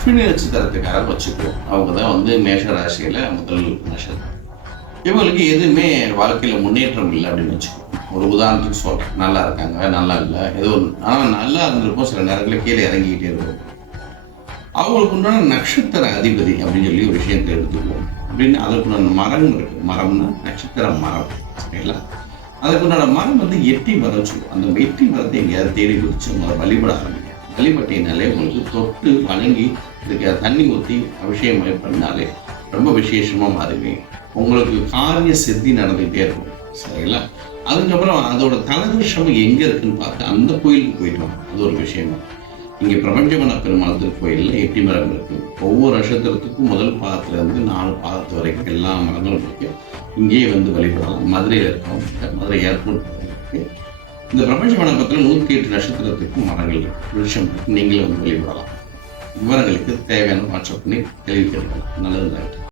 அஸ்வினி நட்சத்திரத்துக்காக வச்சுக்குவோம். அவங்க தான் வந்து மேஷ ராசியில முதல் நட்சத்திரம். இவங்களுக்கு எதுவுமே வாழ்க்கையில முன்னேற்றம் இல்லை அப்படின்னு வச்சுக்குவோம். ஒரு உதாரணத்துக்கு சொல்றேன். நல்லா இருக்காங்க, நல்லா இல்லை, ஏதோ ஒன்று. ஆனால் நல்லா இருந்திருக்கும், சில நேரங்களில் கீழே இறங்கிக்கிட்டே இருக்கும். அவங்களுக்கு உண்டான நட்சத்திர அதிபதி அப்படின்னு சொல்லி ஒரு விஷயத்தை எடுத்துக்குவோம். அப்படின்னு அதுக்குண்டான மரம் இருக்கு. மரம்னா நட்சத்திர மரம், சரிங்களா? அதுக்குண்டான மரம் வந்து எட்டி மரம் சொல்லுவோம். அந்த எட்டி மரத்தை எங்கேயாவது தேடி பிடிச்சி வழிபட ஆரம்பிக்கும். வழிபட்டினாலே உங்களுக்கு தொட்டு வணங்கி இதுக்கு தண்ணி ஊற்றி அபிஷேகம் பண்ணாலே ரொம்ப விசேஷமா மாறுவீங்க. உங்களுக்கு காரிய சித்தி நடந்துகிட்டே இருக்கும், சரிங்களா? அதுக்கப்புறம் அதோட தலவிருஷம் எங்க இருக்குன்னு பார்த்து அந்த கோயிலுக்கு போயிட்டு வாங்க. அது ஒரு விஷயமா. இங்கே பிரபஞ்சமன பெருமாள் திருக்கோயிலில் எட்டி மரம் இருக்கு. ஒவ்வொரு நட்சத்திரத்துக்கும் முதல் பாதத்துல இருந்து 4 பாதத்து வரைக்கும் எல்லா மரங்களும் இருக்கு. இங்கேயே வந்து வழிபடலாம். மதுரையில் இருக்கவங்க, மதுரை ஏர்போர்ட் இருக்கு. இந்த பிரபஞ்ச மண்டபத்தில் 108 நட்சத்திரத்துக்கும் மரங்கள் இருக்கு, விஷயம் இருக்கு. நீங்களே வந்து வழிபடலாம். விவரங்களுக்கு தேவையான வாட்ஸ்அப் பண்ணி தெரிவிக்கலாம். நல்லது.